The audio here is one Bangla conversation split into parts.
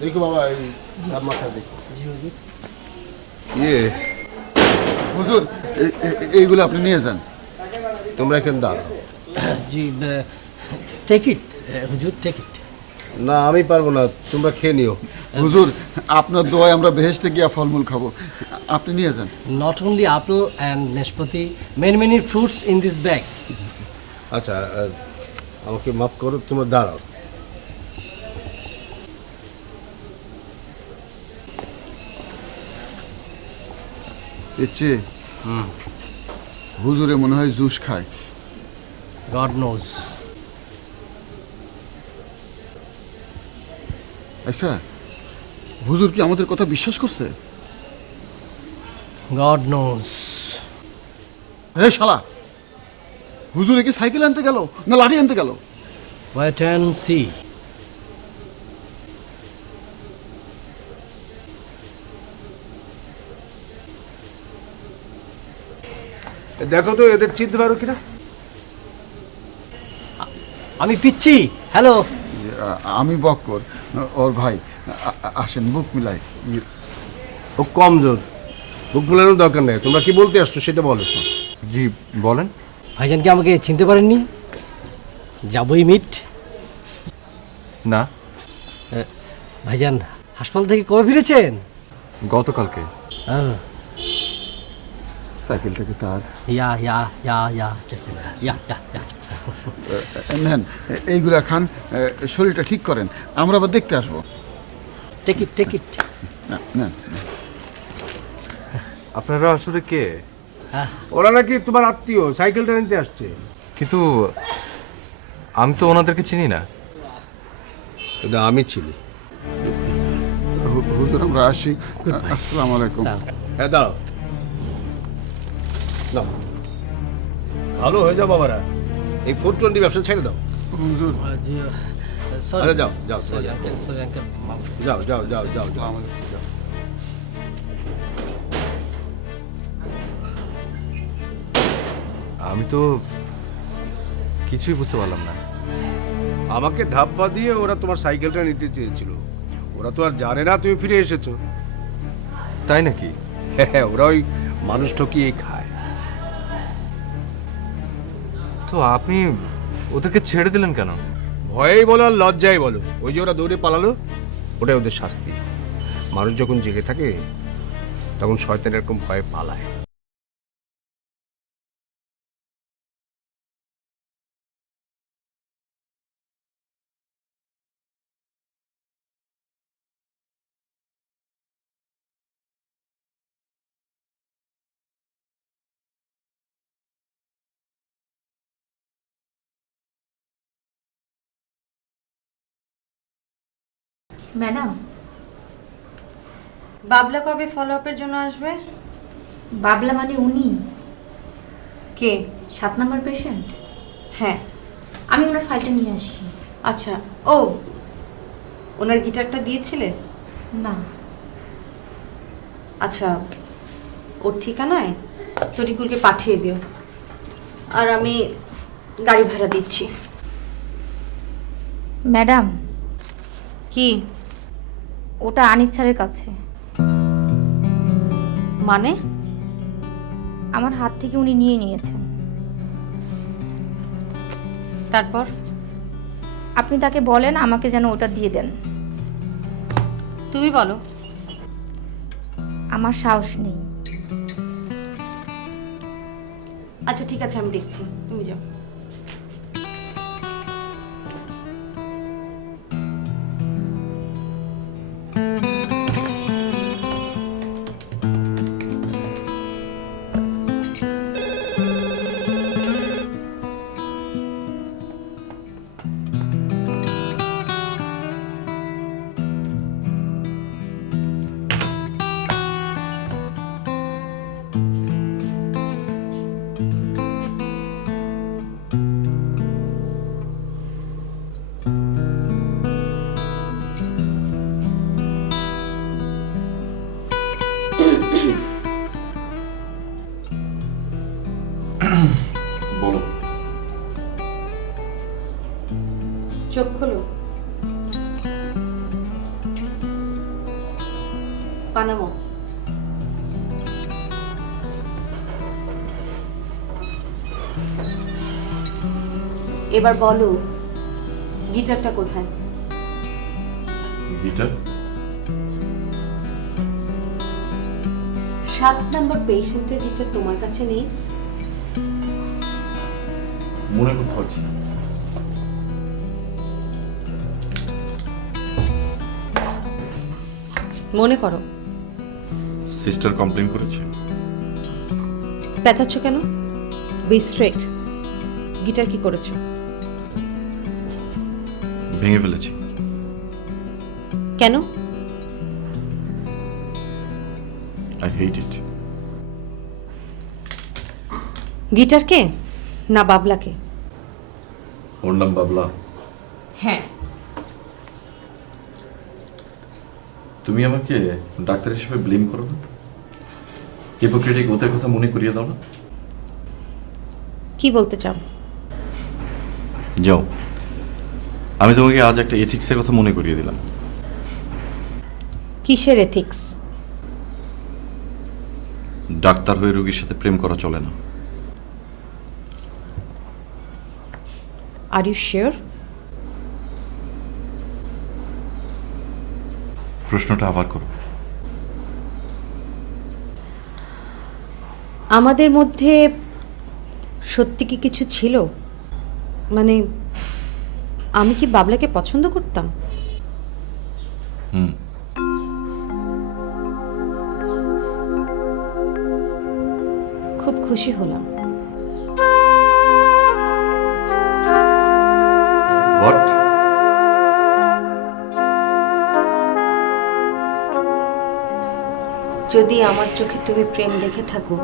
দেখো বাবা এই মাথা দেখো। ইয়ে হুজুর এইগুলো আপনি নিয়ে যান। তোমরা এখানে দাঁড়াও। জি, টেক ইট হুজুর, টেক ইট। না আমি পারবো না, তোমরা খেয়ে নিও। হুজুর আপনার দোয়ায় আমরা বেহেশতে গিয়া ফলমূল খাবো, আপনি নিয়ে যান। নট অনলি apple and নাশপাতি, many fruits in this bag. আচ্ছা আমাকে মাফ করো, তোমরা দাঁড়াও। ইচ্ছে হুজুরে মনে হয় জুস খায়। God knows. আচ্ছা হুজুর কি আমাদের কথা বিশ্বাস করছে? God knows. হে শালা, হুজুরে কি সাইকেল আনতে গেল না লাঠি আনতে গেল? Wait and see. দেখো তো এদের চিনতে পারো কিনা। আমি পিচ্ছি। হ্যালো, আমি বক্কর, ওর ভাই। আসেন বুক মিলাই। ও কমজোর, বুক মেলানোর দরকার নেই। তোমরা কি বলতে আসছো সেটা বলো। জি বলেন। ভাইজান কি আমাকে চিনতে পারেননি? যাবই মিট। না, ভাইজান হাসপাতাল থেকে কবে ফিরেছেন? গতকালকে। সাইকেলটাকে তার ইয়া ইয়া ইয়া ইয়া ইয়া ইয়া। নেন, এইগুলা খান, শরীরটা ঠিক করেন, আমরা আবার দেখতে আসবো। Take it, take it. নেন। আপনারা আসলে কে? ওরা নাকি তোমার আত্মীয়, সাইকেলটা নিতে আসছে। কিন্তু আমি তো ওনাদেরকে চিনি না। এটা আমি চিনি। হুজুর আমরা আসি। আসসালামু আলাইকুম। হ্যাঁ দাঁড়াও, নাও। ভালো হয়ে যাও বাবারা, এই 420 ব্যবসা ছেড়ে দাও। হুজুর সরি, আরে যাও যাও সরি আঙ্কেল, সরি আঙ্কেল। যাও যাও যাও যাও যাও। আমি তো কিছুই বুঝতে পারলাম না। আমাকে ধাপ্পা দিয়ে ওরা তোমার সাইকেলটা নিতে চেয়েছিল। ওরা তো আর জানে না তুমি ফিরে এসেছো। তাই নাকি? হ্যাঁ, ওরা ওই মানুষ ঠকিয়ে খায়। তো আপনি ওদেরকে ছেড়ে দিলেন কেন? ভয়েই বলো আর লজ্জাই বলো, ওই যে ওরা দৌড়ে পালালো, ওটাই ওদের শাস্তি। মানুষ যখন জেগে থাকে তখন শয়তান এরকম ভয়ে পালায়। ম্যাডাম, বাবলা কবে ফলো আপের জন্য আসবে? বাবলা মানে উনি কে? 7 নম্বর পেশেন্ট। হ্যাঁ। আমি ওনার ফাইলটা নিয়ে আসি। আচ্ছা, ও ওনার গিটারটা দিয়েছিলে? না। আচ্ছা, ওর ঠিকানায় তরিকুলকে পাঠিয়ে দিও, আর আমি গাড়ি ভাড়া দিচ্ছি। ম্যাডাম, কি ওটা আনিস স্যারের কাছে। মানে? আমার হাত থেকে উনি নিয়ে নিয়েছেন। তারপর? আপনি তাকে বলেন আমাকে যেন ওটা দিয়ে দেন। তুমি বলো। আমার সাহস নেই। আচ্ছা ঠিক আছে, আমি দেখছি, তুমি যাও। বলো। চোখ খোলো। এবার বলো গিটারটা কোথায়? গিটার 7 নম্বর পেশেন্টের গিটার তোমার কাছে নেই? মনে করতে পারছি না। মনে করো। সিস্টার কমপ্লেন করেছে। পেঁচাচ্ছ কেন? B straight. গিটার কি করেছো? ভেঙে ফেলেছি। কেন? আই হেট ইট। গিটারকে না বাবলাকে? ওর নাম বাবলা। হ্যাঁ। তুমি আমাকে ডাক্তার হিসেবে ব্লেম করো না? হিপোক্রেটিক ওদের কথা মনে করিয়ে দাও না? কি বলতে চাও? যাও, আমি তোমাকে আজ একটা এথিক্সের কথা মনে করিয়ে দিলাম। কিসের এথিক্স? ডাক্তার হয়ে রোগীর সাথে প্রেম করা চলে না। Are you sure? প্রশ্নটা আবার করো। আমাদের মধ্যে সত্যি কি কিছু ছিল? মানে আমি কি বাবলাকে পছন্দ করতাম? হুম। খুব খুশি হলাম। হোয়াট? যদি আমার চোখে তুমি প্রেম দেখে থাকো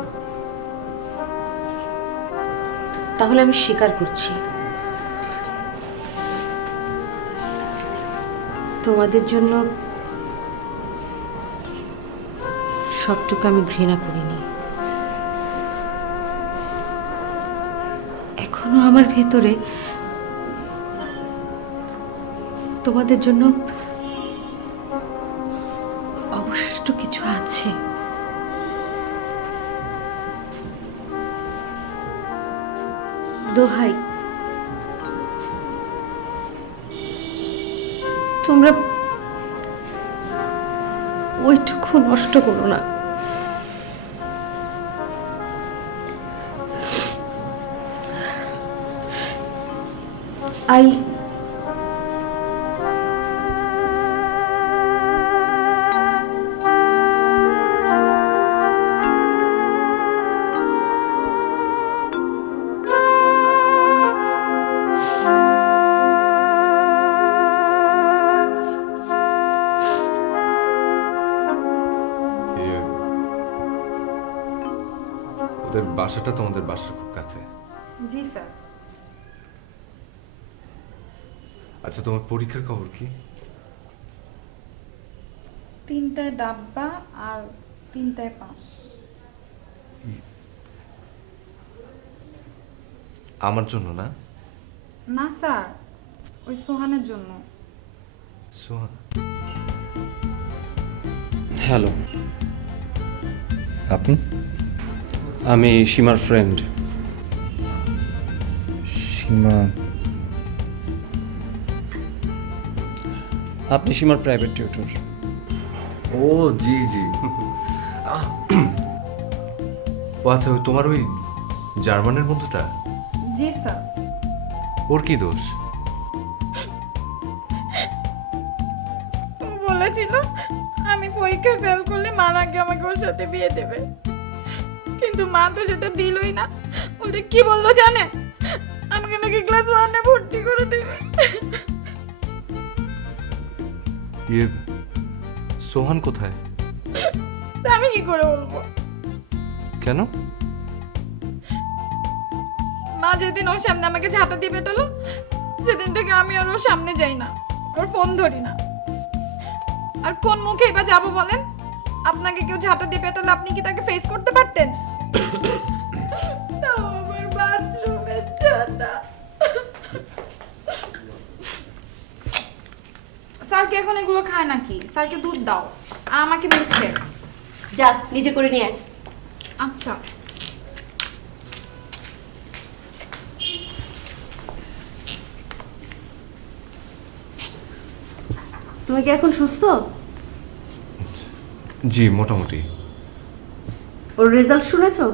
তাহলে আমি স্বীকার করছি তোমাদের জন্য সবটুকু আমি ঘৃণা করিনি। এখনো আমার ভেতরে তোমাদের জন্য অবশিষ্ট কিছু আছে। দোহাই, তোমরা ওইটুকু নষ্ট করো না। আই ওদের বাসাটা তোমাদের বাসার খুব কাছে। জি স্যার। আচ্ছা, তোমার পরীক্ষার খবর কি? 3টায় ডাব্বা আর 3টায় পাস। আমার জন্য না? না স্যার, ওই সোহানের জন্য। সোহান? হ্যালো, আপনি? আমি সীমার ফ্রেন্ড। সীমা? আপনি সীমার প্রাইভেট টিউটর। ও জি জি। ও আচ্ছা, ওই তোমার ওই জার্মানের বন্ধুটা? জি স্যার। ওর কি দোষ? ও বলেছিল আমি পরীক্ষায় ফেল করলে মা নাকি আমাকে ওর সাথে বিয়ে দেবে, কিন্তু মা তো সেটা দিলই না। উল্টে কি বললো জানে? আমাকে নাকি ক্লাস 1-এ ভর্তি করে দেবে। ইয়ে, সোহান কোথায়? তা আমি কি করে বলবো? কেন? মা যেদিন ওর সামনে আমাকে ঝাঁটা দিয়ে পেটালো সেদিন থেকে আমি আর ওর সামনে যাই না, ওর ফোন ধরি না। আর কোন মুখেই বা যাবো বলেন? আপনাকে কেউ ঝাঁটা দিয়ে পেটালে আপনি কি তাকে ফেস করতে পারতেন? তাও আবার বাথরুমের ঝাঁটা। স্যার কি এখন এগুলো খায় নাকি? স্যারকে দুধ দাও আর আমাকে মিল্ক শেক। যা নিজে করে নিয়ে আয়। আচ্ছা। তুমি কি এখন সুস্থ? জি মোটামুটি। ওর রেজাল্ট শুনেছো?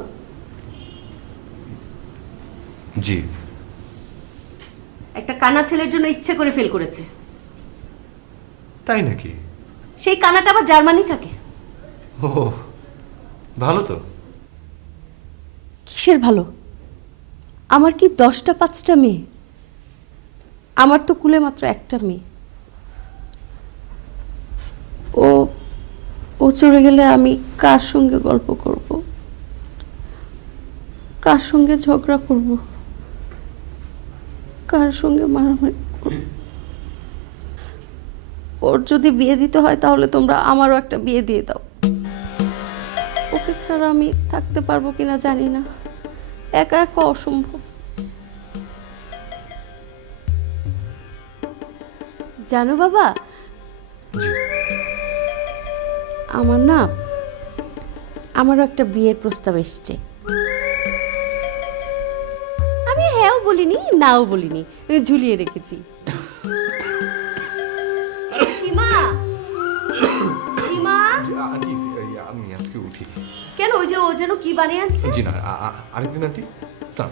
জি। একটা কানা ছেলের জন্য ইচ্ছে করে ফেল করেছে। তাই নাকি? সেই কানাটা আবার জার্মানি থাকে। ও ভালো তো। কিসের ভালো? আমার কি 10টা 5টা মেয়ে? আমার তো কুলে মাত্র একটা মেয়ে। ও ও চলে গেলে আমি কার সঙ্গে গল্প করব, কার সঙ্গে ঝগড়া করব, কার সঙ্গে মারামারি করব? ওর যদি বিয়ে দিতে হয় তাহলে তোমরা আমারও একটা বিয়ে দিয়ে দাও। ওকে ছাড়া আমি থাকতে পারবো কিনা জানি না, একা একা অসম্ভব। জানো বাবা, আমারও একটা বিয়ের প্রস্তাব এসছে। আমি হ্যাঁও বলিনি নাও বলিনি, ঝুলিয়ে রেখেছি। সীমা, সীমা, আন্টি আমি আজকে উঠি। কেন? ওই যে ও যেন কি বানিয়ে আনছে। জি না, আরেকদিন আন্টি স্যার।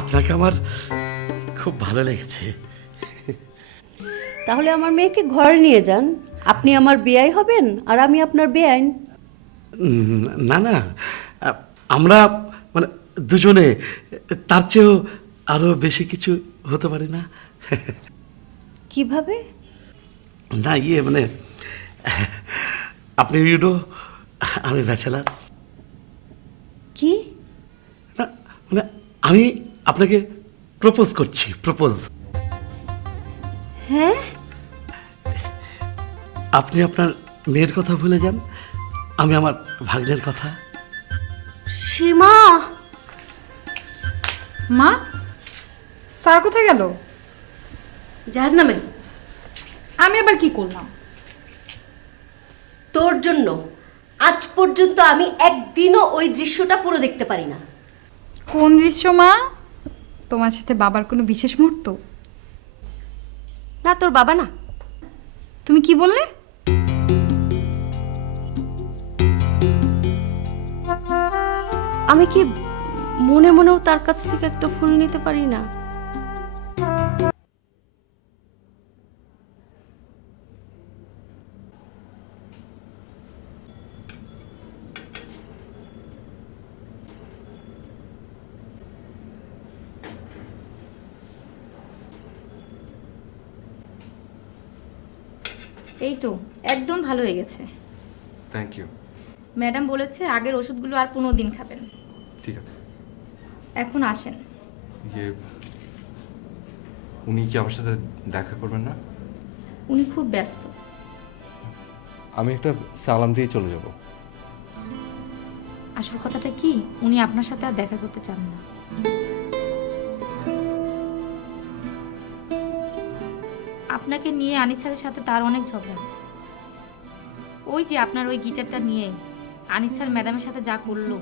আপনাকে আমার খুব ভালো লেগেছে। তাহলে আমার মেয়েকে ঘরে নিয়ে যান, আপনি আমার বেয়াই হবেন আর আমি আপনার বেআইন। না না, আমরা মানে দুজনে, তার চেয়েও আরো বেশি কিছু হতে পারে না? কিভাবে? না ইয়ে মানে আপনি উইডো, আমি ব্যাচেলার। কি? না মানে আমি আপনাকে প্রপোজ করছি, প্রপোজ। হ্যাঁ? আপনি আপনার মেয়ের কথা ভুলে যান, আমি আমার ভাগ্নের কথা। সীমা! মা, স্যার কোথায় গেল? যার নামে আমি আবার কি করলাম? তোর জন্য আজ পর্যন্ত আমি একদিনও ওই দৃশ্যটা পুরো দেখতে পারি না। কোন দৃশ্য মা? তোমার সাথে বাবার কোনো বিশেষ মুহূর্ত? না, তোর বাবা না। তুমি কি বললে? আমি কি মনে মনেও তার কাছ থেকে একটা ফুল নিতে পারি না? এই তো একদম ভালো হয়ে গেছে। Thank you. ম্যাডাম বলেছে আগের ওষুধগুলো আর 15 দিন খাবেন। ঠিক আছে। এখন আসেন। ইয়ে উনি কি আমার সাথে দেখা করবেন না? উনি খুব ব্যস্ত। আমি একটা সালাম দিয়ে চলে যাব। আসল কথাটা কি, উনি আপনার সাথে আর দেখা করতে চান না। আপনাকে নিয়ে আনিসারের সাথে তার অনেক ঝগড়া। ওই যে আপনার ওই গিটারটা নিয়ে আনিসার ম্যাডামের সাথে যা করলো,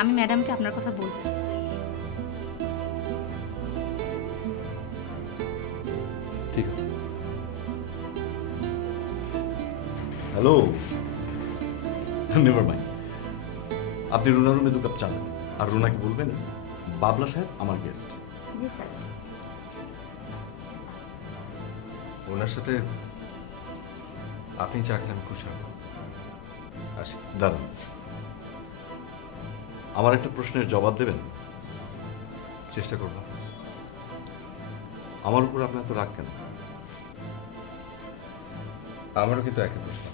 আমি ম্যাডামকে আপনার কথা বলতে। ঠিক আছে। Hello, never mind. আপনি রুনার রুমে 2 কাপ চা দেন, আর রুনাকে বলবেন বাবলা সাহেব আমার গেস্ট। জি স্যার। ওনার সাথে আপনি চা খেলে আমি খুশি হব। আসি। দাঁড়ান, আমার একটা প্রশ্নের জবাব দেবেন? চেষ্টা করব। আমার উপর আপনার তো রাগ কেন? আমারও কিন্তু একই প্রশ্ন।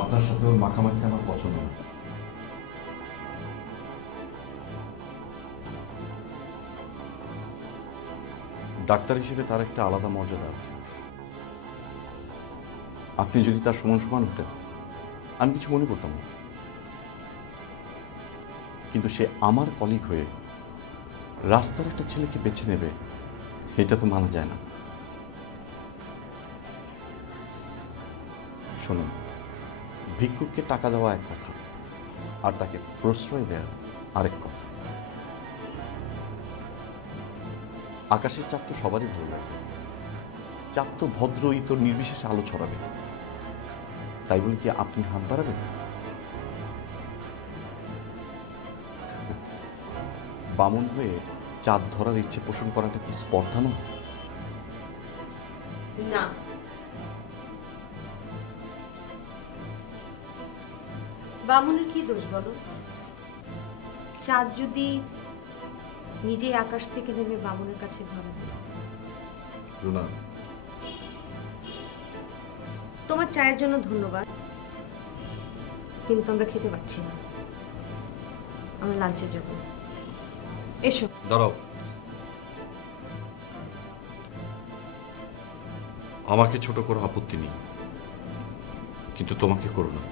আপনার সাথে ওর মাখামাখি আমার পছন্দ না। ডাক্তার হিসেবে তার একটা আলাদা মর্যাদা আছে। আপনি যদি তার সমান সমান হতেন আমি কিছু মনে করতাম না, কিন্তু সে আমার কলিগ হয়ে রাস্তার একটা ছেলেকে বেছে নেবে, এটা তো মানা যায় না। শুনুন, ভিক্ষুককে টাকা দেওয়া এক কথা, আর তাকে প্রশ্রয় দেওয়া আরেক কথা। আকাশের চাপ তো সবারই ভালো লাগে, চাপ তো ভদ্র ইতর নির্বিশেষে আলো ছড়াবে। তাই বলে কি আপনি হাত বাড়াবেন? বামন হয়ে চাঁদ ধরার ইচ্ছে পোষণ করাটা কি স্পর্ধা নয়? না, বামুনের কি দোষ বলো? চাঁদ যদি নিজেই আকাশ থেকে নেমে বামুনের কাছে ধরে দেয়। রুনা, তোমার চায়ের জন্য ধন্যবাদ, কিন্তু আমরা খেতে পাচ্ছি না। আমরা লাঞ্চে যাব। এসো। দাঁড়াও। আমাকে ছোট করে আপত্তি নেই, কিন্তু তোমাকে করো না।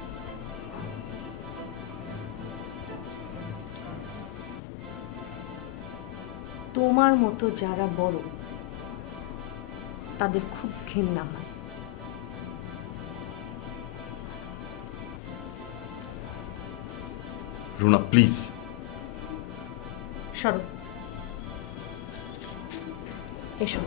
তোমার মতো যারা বড় তাদের খুব ঘেন্না হয়। রুনা প্লিজ। সরো, এসো।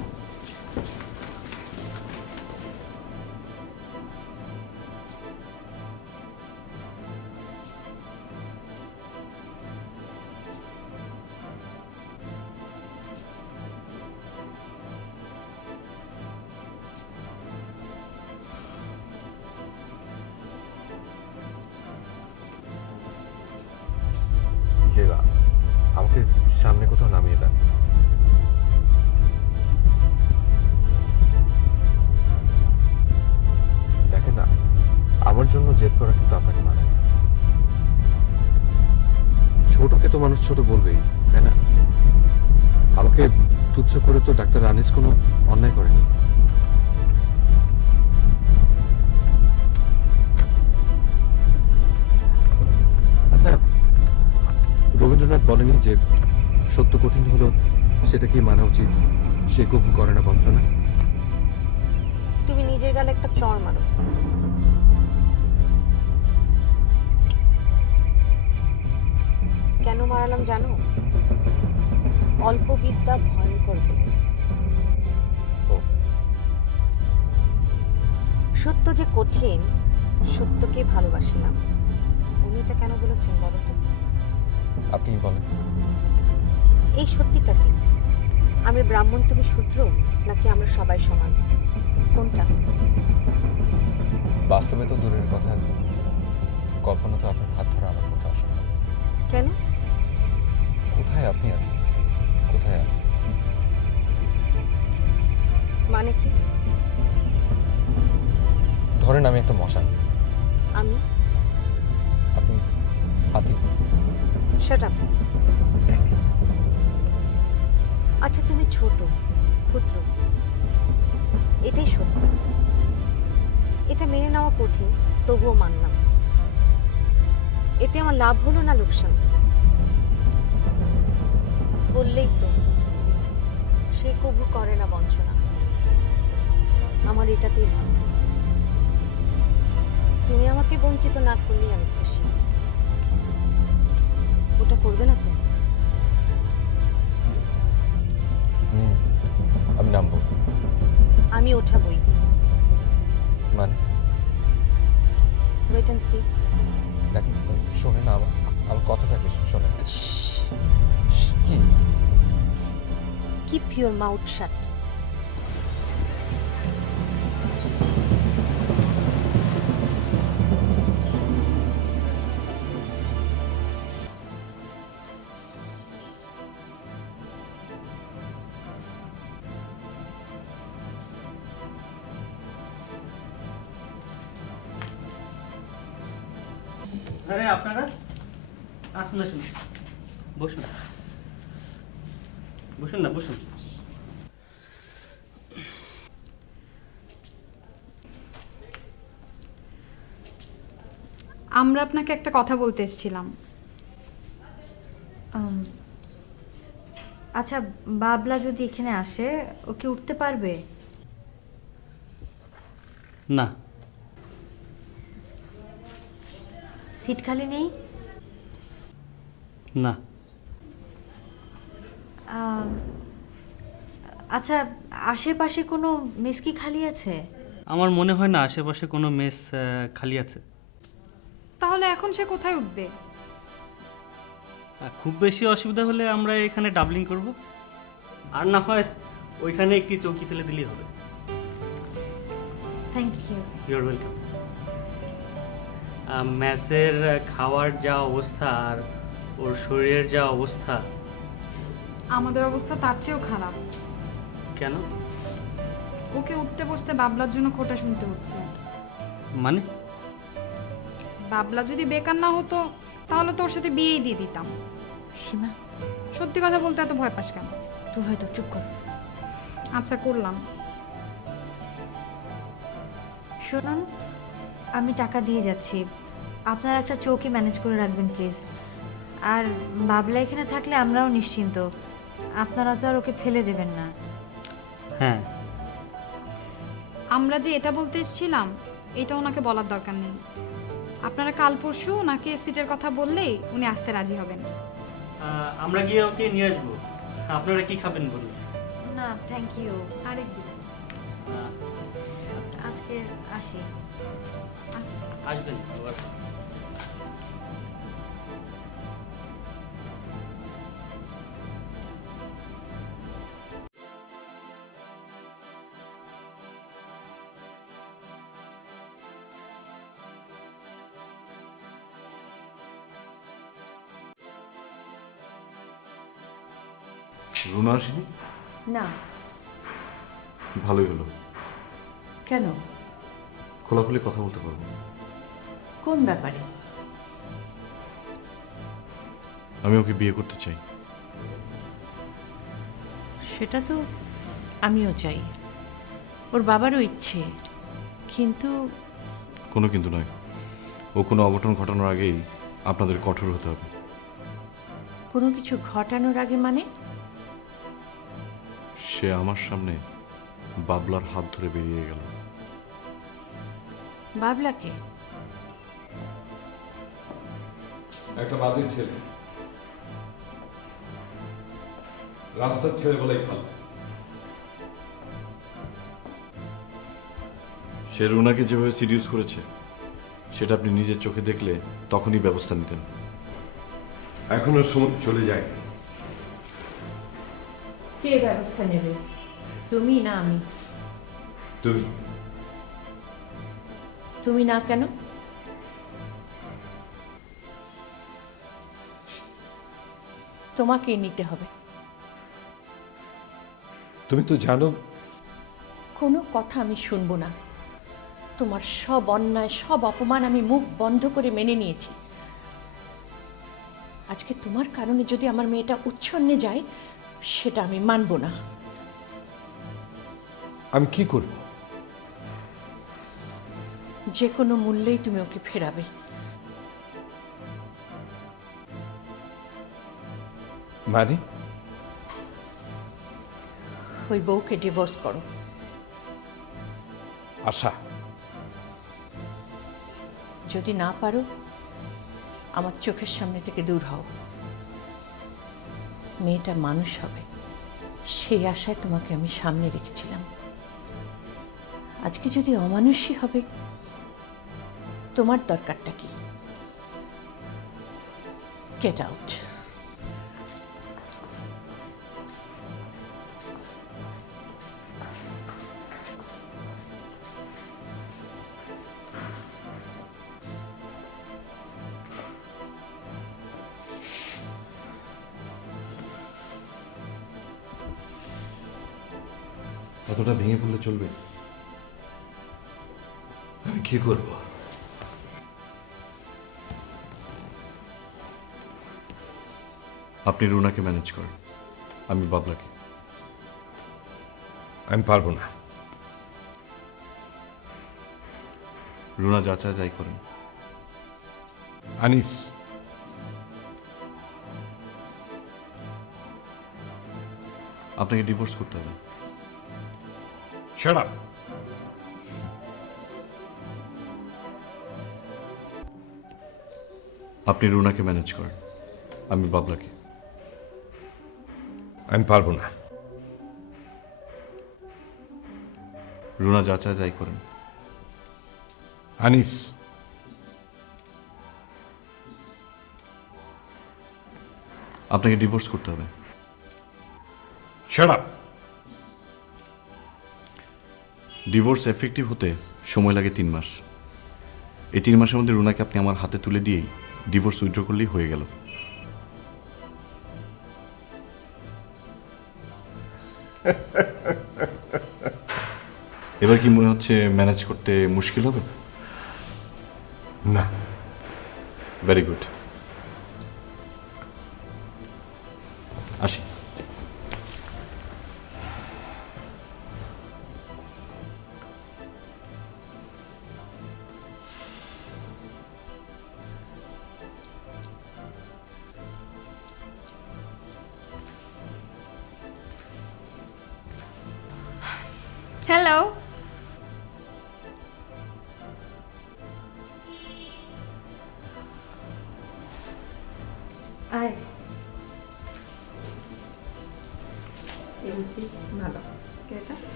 যে আমাকে সামনে কোথাও নামিয়ে দেন। দেখেন না, আমার জন্য জেদ করা কিন্তু আপনাকে মানে না। ছোটকে তো মানুষ ছোট বলবেই, তাই না? আমাকে তুচ্ছ করে তো ডাক্তার আনিস কোনো অন্যায় করেনি। আচ্ছা, রবীন্দ্রনাথ বলেনি যে সত্য কঠিন হলো সেটা কি মানা উচিত, সে কবু করে না বঞ্চনা? তুমি নিজের গালে একটা চড় মারো। কেন মারালাম জানো? অল্প বিদ্যা ভয়ঙ্কর বলে। ও, সত্য যে কঠিন, সত্যকে ভালোবাসিলাম। উনি এটা কেন বলেছেন বলো তো? আপনি বলেন। এই সত্যিটা কি? আমি ব্রাহ্মণ, তুমি শূদ্র, নাকি আমরা সবাই সমান? কোনটা? বাস্তবে তো দূরের কথা, কল্পনা তো আপনার হাত ধরা আমার পক্ষে অসম্ভব। কেন? কোথায় আপনি আর কোথায় আমি? মানে কি? ধরেন আমি একটা মশা, আমি? আপনি হাতি। Shut up. আচ্ছা, তুমি ছোট, ক্ষুদ্র, এটাই সত্য। এটা মেনে নেওয়া কঠিন, তবুও মানলাম। এতে আমার লাভ হলো না লোকসান? বললেই তো, সে কবু করে না বঞ্চনা। আমার এটাতেই লাভ। তুমি আমাকে বঞ্চিত না করলেই আমি খুশি। ওটা করবে না তো? আমি নামবো। আমি ওঠাবই। মানে ওয়েট এন্ড সি। দেখেন, শোনেন না, আমার কথাটাকে শোনেন। কি? কিপ ইউর মাউথ শাট। আরে আপনারা আসুন, আসুন, বসুন, বসুন না, বসুন। আমরা আপনাকে একটা কথা বলতে এসেছিলাম। আচ্ছা, বাবলা যদি এখানে আসে, ও কি উঠতে পারবে? না। সিট খালি নেই? না। আচ্ছা, আশেপাশে কোনো মেস কি খালি আছে? আমার মনে হয় না আশেপাশে কোনো মেস খালি আছে। তাহলে এখন সে কোথায় উঠবে? খুব বেশি অসুবিধা হলে আমরা এখানে ডাবলিং করব, আর না হয় ওইখানে একটি চৌকি ফেলে দিলেই হবে। Thank you. You're welcome. ম্যাসের খাওয়ার যা অবস্থা আর ওর শরীরের যা অবস্থা। আমাদের অবস্থা তার চেয়েও খারাপ। কেন? ওকে উঠতে বসতে বাবলার জন্য খোটা শুনতে হচ্ছে। মানে? বাবলা যদি বেকার না হতো তাহলে তো ওর সাথে বিয়েই দিয়ে দিতাম। সীমা, সত্যি কথা বলতে এত ভয় পাস কেন? তুই হয়তো চুপ কর। আচ্ছা, করলাম। শুনুন, আমি টাকা দিয়ে যাচ্ছি, আপনারা একটা চৌকি ম্যানেজ করে রাখবেন প্লিজ। আর বাবলা এখানে থাকলে আমরাও নিশ্চিন্ত, আপনারা তো আর ওকে ফেলে দেবেন না। হ্যাঁ। আমরা যে এটা বলতে এসেছিলাম এটা ওনাকে বলার দরকার নেই। আপনারা কাল পরশু ওনাকে সিটের কথা বললেই উনি আসতে রাজি হবেন। আমরা গিয়ে ওকে নিয়ে আসবো। আপনারা কি খাবেন বলুন? না, থ্যাংক ইউ। আরেকদিন আচ্ছা, আজকে আসি। আসবেন আবার। রুনা আসেনি? না। ভালোই হলো, কেন? খোলাখুলি কথা বলতে পারবো। কোন ব্যাপারে? আমি ওকে বিয়ে করতে চাই। সেটা তো আমিও চাই, ওর বাবারও ইচ্ছে, কিন্তু কোনো কিন্তু নয়, ও কোনো অঘটন ঘটানোর আগেই আপনাদের কঠোর হতে হবে। কোনো কিছু ঘটানোর আগে মানে? সে আমার সামনে বাবলার হাত ধরে বেরিয়ে গেল। বাবলাকে? একটা বাজে ছেলে, রাস্তার ছেলে বলেই ভালো। সে রুনাকে যেভাবে সিডিউস করেছে সেটা আপনি নিজের চোখে দেখলে তখনই ব্যবস্থা নিতেন। এখনো সময় চলে যায়। কে ব্যবস্থা নেবে, তুমি না আমি? তুমি। তুমি না কেন? তোমাকেই নিতে হবে। তুমি তো জানো। কোনো কথা আমি শুনবো না। তোমার সব অন্যায়, সব অপমান আমি মুখ বন্ধ করে মেনে নিয়েছি। আজকে তোমার কারণে যদি আমার মেয়েটা উচ্ছন্নে যায়, সেটা আমি মানব না। আমি কি করব? যে কোনো মূল্যেই তুমি ওকে ফেরাবে। মানে? ওই বউকে ডিভোর্স করো। আশা, যদি না পারো, আমার চোখের সামনে থেকে দূর হও। মেয়েটা মানুষ হবে, সেই আশায় তোমাকে আমি সামনে রেখেছিলাম। আজকে যদি অমানুষই হবে, তোমার দরকারটা কি? Get out. এতটা ভেঙে পড়লে চলবে? আমি কি করব? আপনি রুনাকে ম্যানেজ করেন, আমি বাবলাকে। আমি পারবো না। রুনা যা চায় তাই করেন। আনিস, আপনাকে ডিভোর্স করতে হবে। Shut up. আপনি রুনাকে ম্যানেজ করেন, আমি বাবলাকে। আমি পারবো না। রুনা যা চায় তাই করেন। আনিস, আপনাকে ডিভোর্স করতে হবে। Shut up. ডিভোর্স এফেক্টিভ হতে সময় লাগে 3 মাস। এই 3 মাসের মধ্যে রুনাকে আপনি আমার হাতে তুলে দিয়েই ডিভোর্স উইথড্র করলেই হয়ে গেল। এবার কি মনে হচ্ছে ম্যানেজ করতে মুশকিল হবে? না। ভেরি গুড, আসি। হ্যালো। আয়।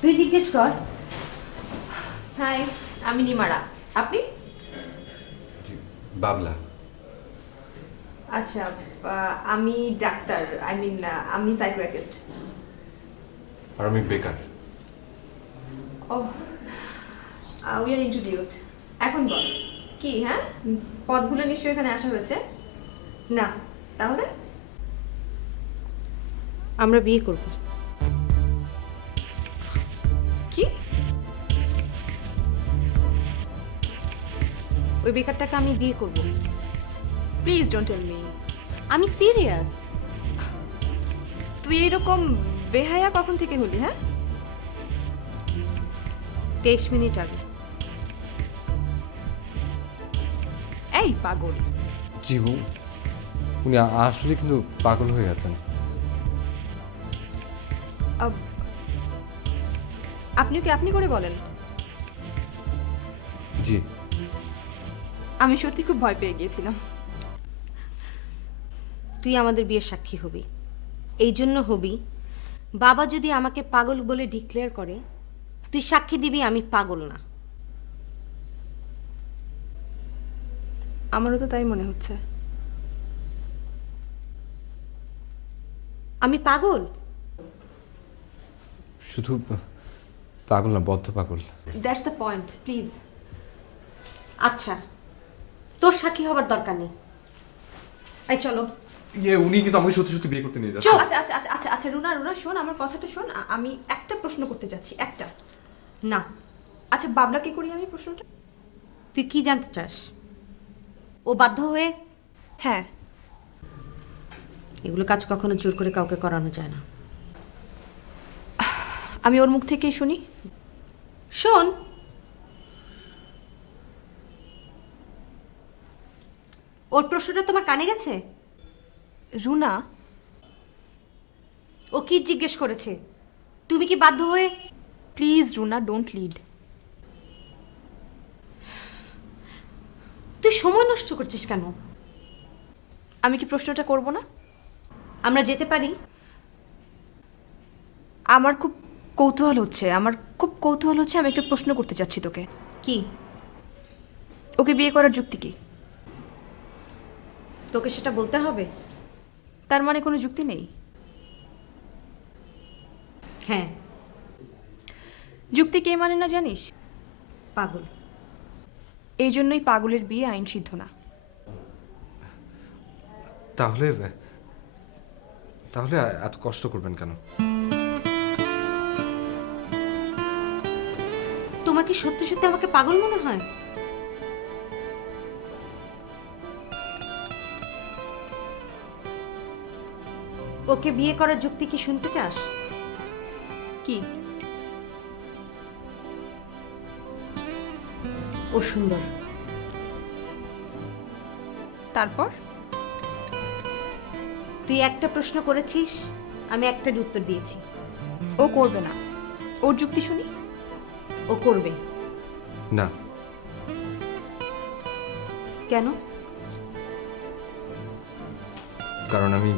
তুই জিজ্ঞেস কর। হাই, আমি নিমারা। আপনি? বাবলা। আচ্ছা, আমি ডাক্তার, আই মিন আমি সাইকিয়াট্রিস্ট। আর আমি বেকার। ও, উই আর ইন্ট্রোডিউসড। এখন বল কি? হ্যাঁ, পদগুলো নিশ্চয়ই এখানে আসা হয়েছে না? তাহলে আমরা বিয়ে করব। কি? ওই বেকারটাকে আমি বিয়ে করব। Please don't tell me. আমি সিরিয়াস। তুই এরকম বেহায়া কখন থেকে হলি? হ্যাঁ, 23 মিনিট আগে। এই পাগল। জি উনি আসলে কিন্তু পাগল হয়ে গেছেন। আপনি কি আপনি করে বলেন? জি। আমি সত্যি খুব ভয় পেয়ে গিয়েছিলাম। তুই আমাদের বিয়ের সাক্ষী হবি। এই জন্য হবি, বাবা যদি আমাকে পাগল বলে ডিক্লেয়ার করে, তুই সাক্ষী দিবি আমি পাগল না। আমারও তো তাই মনে হচ্ছে। আমি পাগল? শুধু পাগল না, বদ্ধ পাগল। That's the point, please. আচ্ছা, তোর সাক্ষী হবার দরকার নেই। এই চলো। উনি কিন্তু আমাকে সত্যি সত্যি বিয়ে করতে নিয়ে চল। আচ্ছা আচ্ছা আচ্ছা আচ্ছা আচ্ছা রুনা, শোন আমার কথাটা শোন। আমি একটা প্রশ্ন করতে যাচ্ছি, একটা না। আচ্ছা, বাবলাকে করি আমি প্রশ্নটা। তুই কি জানতে চাস? ও বাধ্য হয়ে? হ্যাঁ। এগুলো কাজ কখনো জোর করে কাউকে করানো যায় না। আমি ওর মুখ থেকেই শুনি। শোন, ওর প্রশ্নটা তোমার কানে গেছে? রুনা, ও কি জিজ্ঞেস করেছে? তুমি কি বাধ্য হয়ে? Please Runa, don't lead. তুই সময় নষ্ট করছিস কেন? আমি কি প্রশ্নটা করব না? আমরা যেতে পারি? আমার খুব কৌতূহল হচ্ছে, আমি একটা প্রশ্ন করতে চাচ্ছি তোকে। কি? ওকে বিয়ে করার যুক্তি কি? তোকে সেটা বলতে হবে? তার মানে কোনো যুক্তি নেই? হ্যাঁ। যুক্তি কে মানে না জানিস? পাগল। এই জন্যই পাগলের বিয়ে আইন সিদ্ধ না। তাহলে তাহলে এত কষ্ট করবেন কেন? তোমার কি সত্যি সত্যি আমাকে পাগল মনে হয়? ওকে বিয়ে করার যুক্তি কি শুনতে চাস? কি? ও সুন্দর। তারপর? তুই একটা প্রশ্ন করেছিস, আমি একটার উত্তর দিয়েছি। ও করবে না। ওর যুক্তি শুনি। ও করবে। না, কেন? কারণ আমি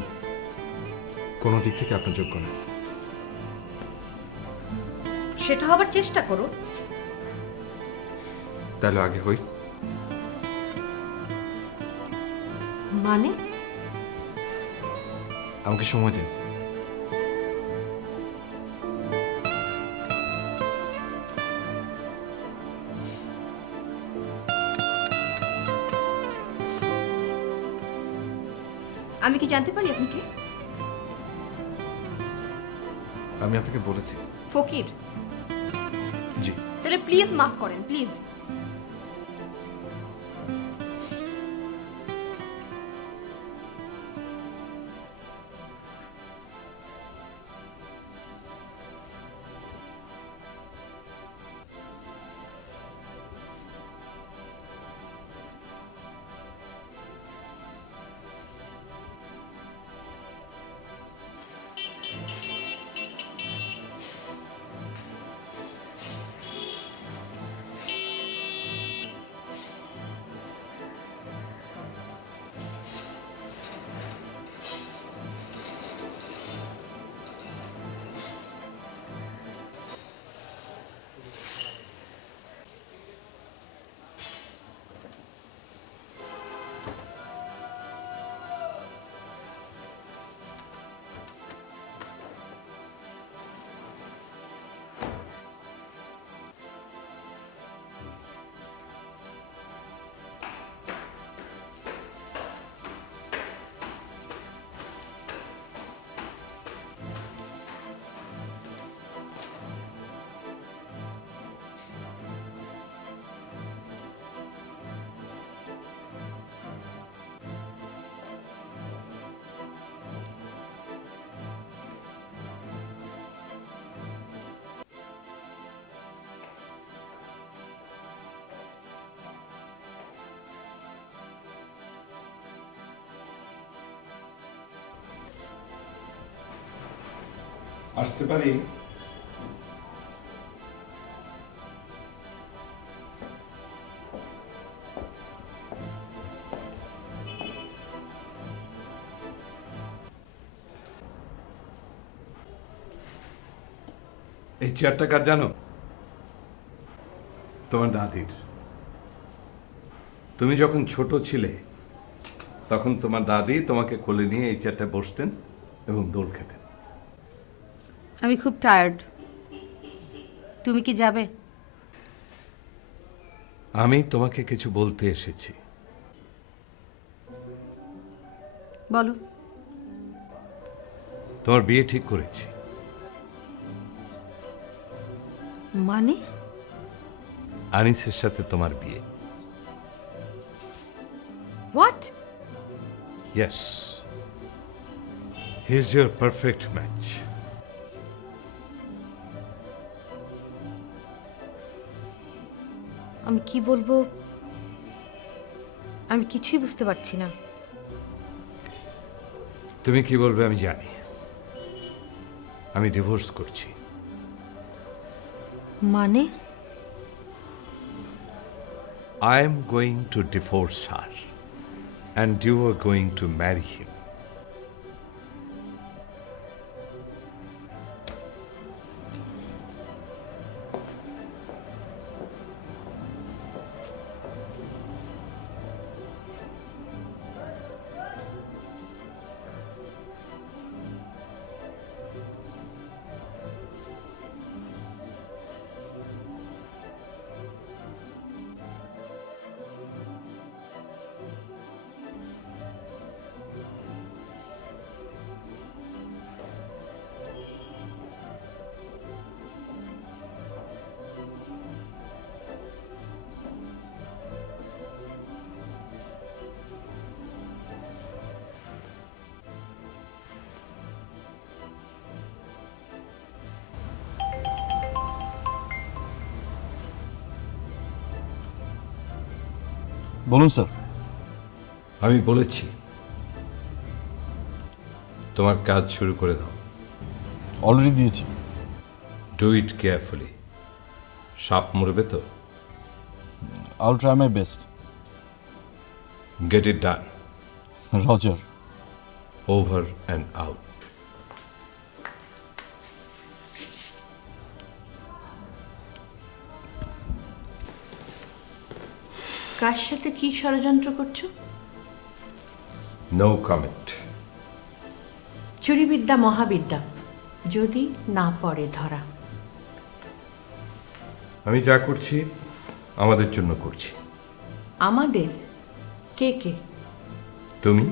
কোনো দিক থেকে আপনার যোগ্য না। সেটা হবার চেষ্টা করো। তাহলে আগে হই। মানে? আমাকে সময় দিন। আমি কি জানতে পারি আপনি কে? আমি আপনাকে বলেছি। ফকির? জি। তাহলে প্লিজ মাফ করেন, প্লিজ। আসতে পারি? এই চেয়ারটা কার জানো? তোমার দাদির। তুমি যখন ছোট ছিলে তখন তোমার দাদি তোমাকে কোলে নিয়ে এই চেয়ারটা বসতেন এবং দোল খেতেন। আমি খুব টায়ার্ড। তুমি কি যাবে? আমি তোমাকে কিছু বলতে এসেছি। বলো। তোমার বিয়ে ঠিক করেছি। মানে? আনিসের সাথে তোমার বিয়ে। What? Yes. He's your perfect match. আমি কি বলবো আমি কিছুই বুঝতে পারছি না। তুমি কি বলবে আমি জানি। আমি ডিভোর্স করছি। মানে? I am going to divorce her and you are going to marry him. বলুন স্যার। আমি বলেছি তোমার কাজ শুরু করে দাও। অলরেডি দিয়েছি। ডু ইট কেয়ারফুলি, সাপ মরবে তো। I'll try my best. Get it done. Roger. Over and out. কার সাথে কি ষড়যন্ত্র করছো? No comment. চুরিবিদ্যা মহাবিদ্যা, যদি না পড়ে ধরা। আমি যা করছি আমাদের জন্য করছি। আমাদের? কে কে? তুমি,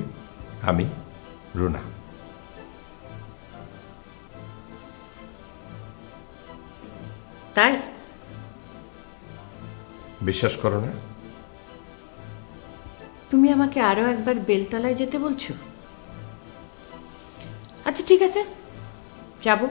আমি, রুনা। তাই বিশ্বাস করো না? তুমি আমাকে আরো একবার বেলতলায় যেতে বলছো? আচ্ছা ঠিক আছে, যাবো।